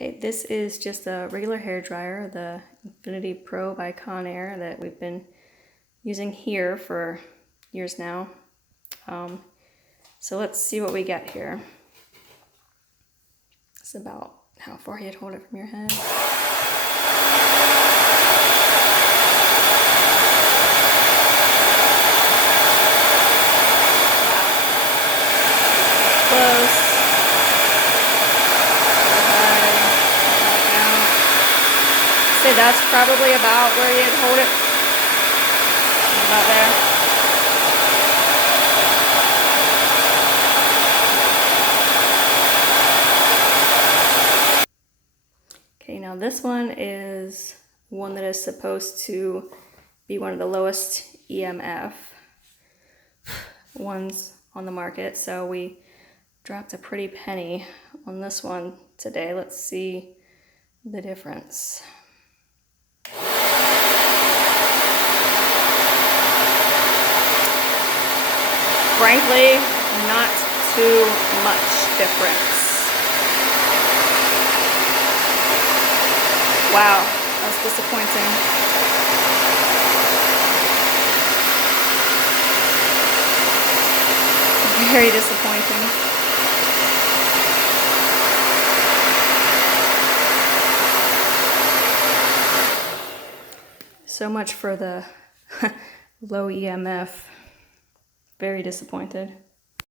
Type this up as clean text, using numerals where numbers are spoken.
Okay, this is just a regular hair dryer, the Infinity Pro by Conair that we've been using here for years now. So let's see what we get here. It's about how far you'd hold it from your head. Close. So that's probably about where you'd hold it. About there. Okay, now this one is one that is supposed to be one of the lowest EMF ones on the market. So we dropped a pretty penny on this one today. Let's see the difference. Frankly, not too much difference. Wow, that's disappointing. Very disappointing. So much for the low EMF. Very disappointed.